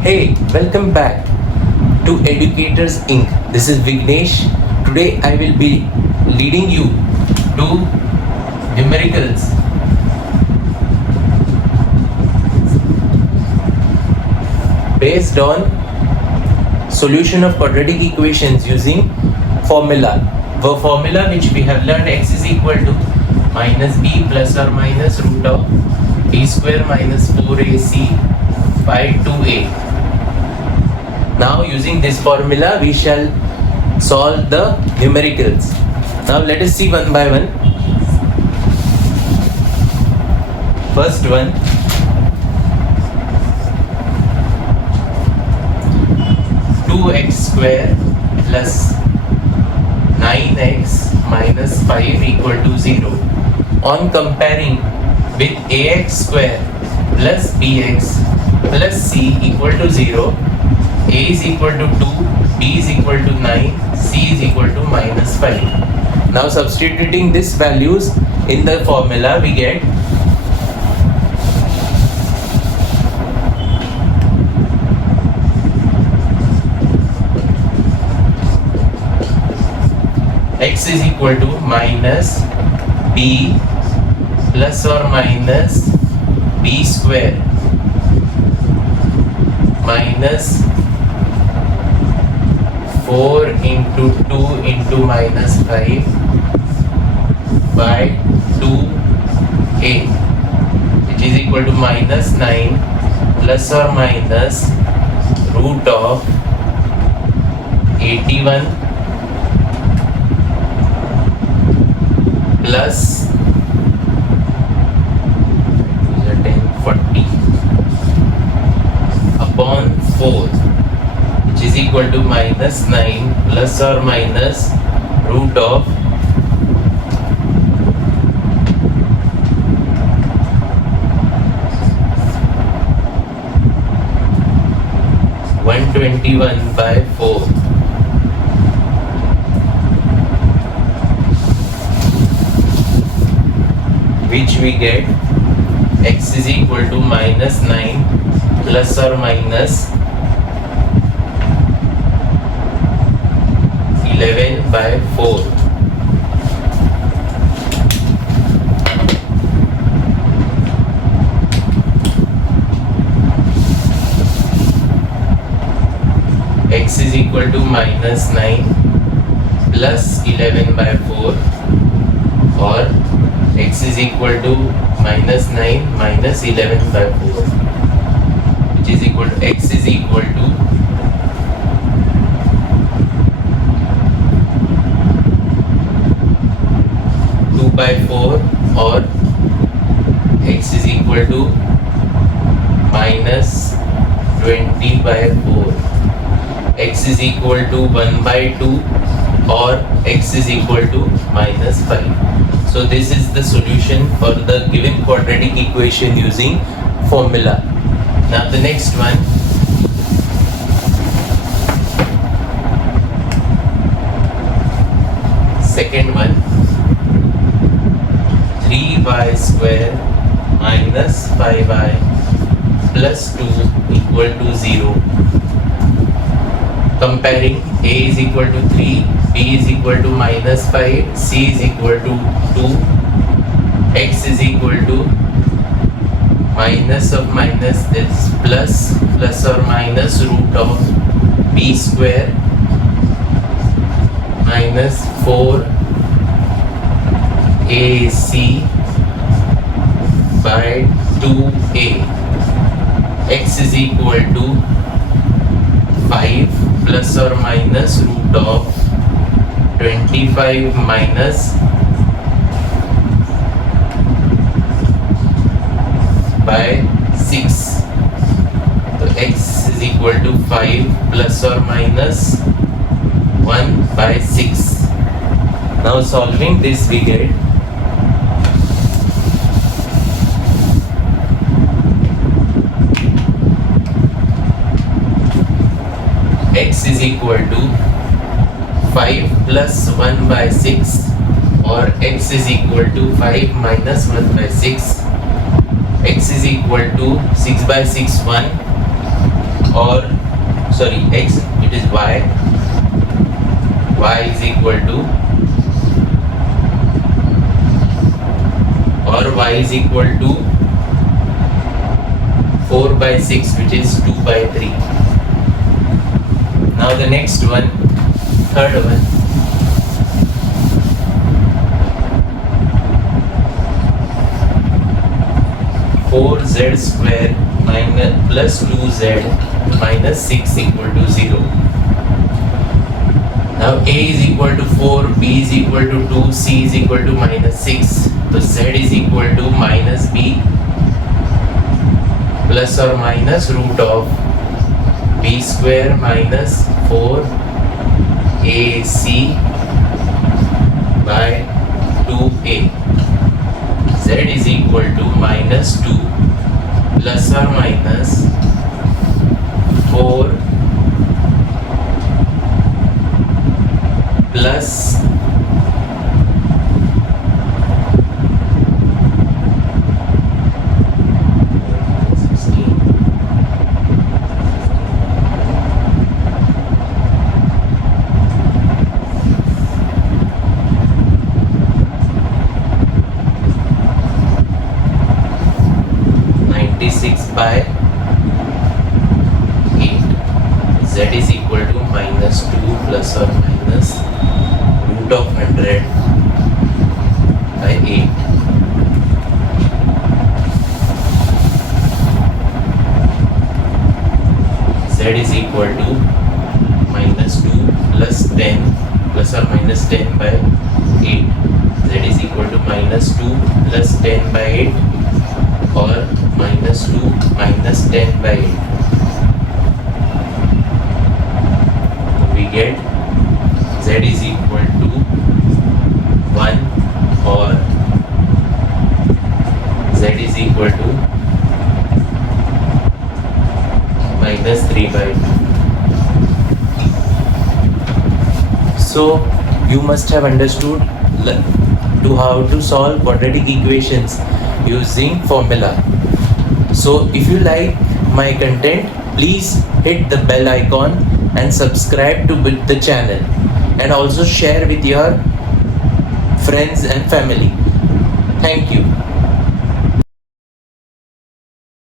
Hey, welcome back to Educators Inc. This is Vignesh. Today I will be leading you to numericals. Based on solution of quadratic equations using formula. The formula which we have learned, x is equal to minus b plus or minus root of b square minus 4ac by 2a. Now using this formula we shall solve the numericals. Now let us see one by one. First one, x square plus 9x minus 5 equal to 0. On comparing with ax square plus bx plus c equal to 0, a is equal to 2, b is equal to 9, c is equal to minus 5. Now substituting these values in the formula, we get x is equal to minus b plus or minus b square minus 4 into 2 into minus 5 by 2a, which is equal to minus 9 plus or minus root of 81 plus 1040 upon 4, which is equal to minus 9 plus or minus root of 121 by 4. Which we get x is equal to minus 9 plus or minus 11 by 4. X is equal to minus 9 plus 11 by 4, or x is equal to minus 9 minus 11 by 4, which is equal to x is equal to 2 by 4, or x is equal to minus 20 by 4, x is equal to 1 by 2, or x is equal to minus 5. So this is the solution for the given quadratic equation using formula. Now the next one, second one, 3y square minus 5y plus 2 equal to 0. Comparing, a is equal to 3, b is equal to minus 5, c is equal to 2, x is equal to minus of minus, this plus or minus root of b square minus 4ac by 2a. X is equal to 5 plus or minus root of 25 minus by 6. So x is equal to 5 plus or minus 1 by 6. Now solving this, we get x is equal to 5 plus 1 by 6, or x is equal to 5 minus 1 by 6. X is equal to 6 by 6, 1, or sorry x, it is y is equal to, or y is equal to 4 by 6, which is 2 by 3. Now the next one, third one, 4z square minus plus 2z minus 6 equal to 0. Now a is equal to 4, b is equal to 2, c is equal to minus 6. So z is equal to minus b plus or minus root of b square minus 4ac by 2a. Z is equal to minus 2 plus or minus 4 plus 96 by 8. Z is equal to minus 2 plus or minus root of 100 by 8. Z is equal to minus 2 plus 10 plus or minus 10 by 8. Z is equal to minus 2 plus 10 by 8 or minus 2 minus 10 by 8. We get Z is equal to 1 or Z is equal to minus 3 by 2. So you must have understood to how to solve quadratic equations using formula. So if you like my content, please hit the bell icon and subscribe to the channel, and also share with your friends and family. Thank you.